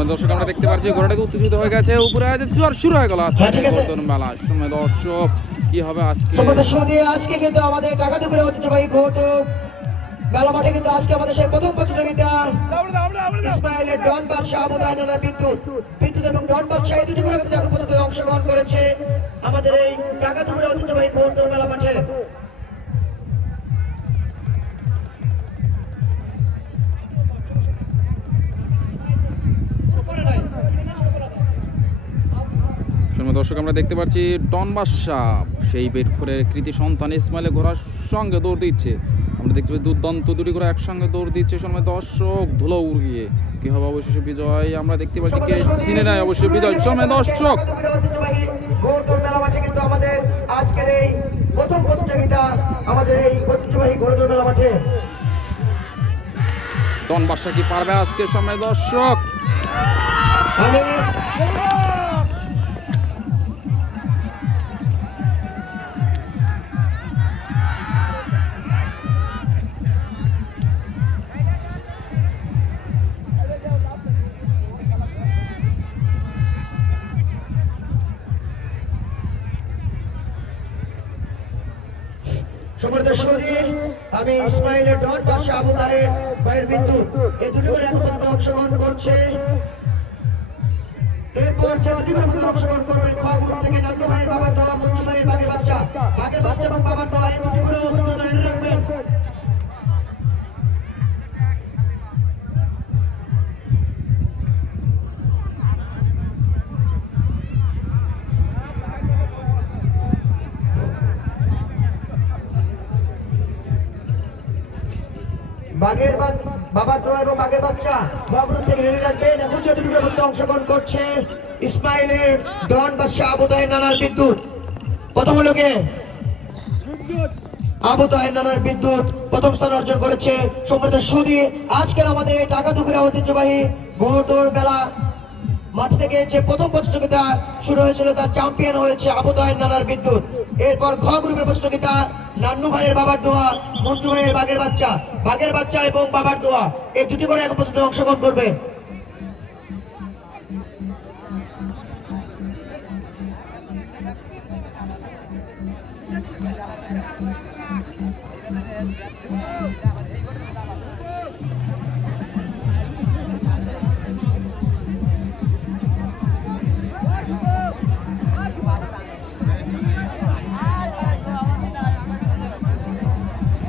সময় দর্শক আমরা দেখতে পাচ্ছি ঘোড়াটা উত্তেজিত হয়ে গেছে, উপরে জোয়ার শুরু হয়ে গেল গোবর্ধন মেলা। সময় দর্শক কি হবে আজকে কিন্তু আমাদের টাকাটুকুর ঐতিহ্যবাহী ঘোড়দৌড় মেলা মাঠে কিন্তু আজকে আমাদের সেই প্রথম প্রতিযোগিতা ইসমাইলের ডন বাদশাহ আবু তাহের বিদ্যুৎ এবং ডন বাদশাহ এই দুটি ঘোড়া কিন্তু এখন পর্যন্ত অংশগ্রহণ করেছে আমাদের এই টাকাটুকুর ঐতিহ্যবাহী ঘোড়দৌড় মেলা মাঠে। দর্শক আমরা দেখতে পাচ্ছি ডন বাদশাহ সেই বেটফোরের কৃতি সন্তান ইসমাইলের ঘোড়ার সঙ্গে দৌড় দিচ্ছে। আমরা দেখতে পাচ্ছি দুর্দান্ত দুটি ঘোড়া একসঙ্গে দৌড় দিচ্ছে। সময় দর্শক ধুলো উড়িয়ে কি হবে অবশেষে বিজয় আমরা দেখতে পাচ্ছি কে চিনে নেয় অবশ্যই বিজয়। সময় দর্শক কিন্তু আমাদের আজকের এই প্রথম প্রতিযোগিতা আমাদের এই ঐতিহ্যবাহী ঘোড়দৌড় মেলা মাঠে ডন বাদশাহ কি পারবে আজকে? সময় দর্শক আমি ইসমাইলের ডন বাদশাহ আবু তাহের ভাইয়ের বিদ্যুৎ এই দুটি করে এখন পর্যন্ত অংশগ্রহণ করছে। এরপর যে দুটি করে অংশগ্রহণ করবেন খ গ্রুপ থেকে নান্নু ভাইয়ের বাবার দোয়া, মঞ্জু ভাইয়ের বাঘের বাচ্চা এবং বাবার দোয়া এই দুটি করে অত্যন্ত রেডি রাখবেন। বাবার দোয়া এবং বাঘের বাচ্চা গ্রুপ থেকে রেডি রাখবেন। এখন যে দুটি করে অংশগ্রহণ করছে ইসমাইলের ডন বাদশাহ আবু তাহের নানার বিদ্যুৎ। প্রথম হলো কে আবু তাহের নানার বিদ্যুৎ প্রথম স্থান অর্জন করেছে। সম্মানিত সুধী আজকের আমাদের এই টাকাটুকুরা ঐতিহ্যবাহী ঘোড়দৌড় মেলা মাঠ থেকে যে প্রথম প্রতিযোগিতা শুরু হয়েছিল তার চ্যাম্পিয়ন হয়েছে আবু তাহের নানার বিদ্যুৎ। এরপর খ গ্রুপের প্রতিযোগিতা নান্নু ভাইয়ের বাবার দোয়া, মঞ্জু ভাইয়ের বাঘের বাচ্চা এবং বাবার দোয়া এই দুটি করে এখন পর্যন্ত অংশগ্রহণ করবে। Yeah.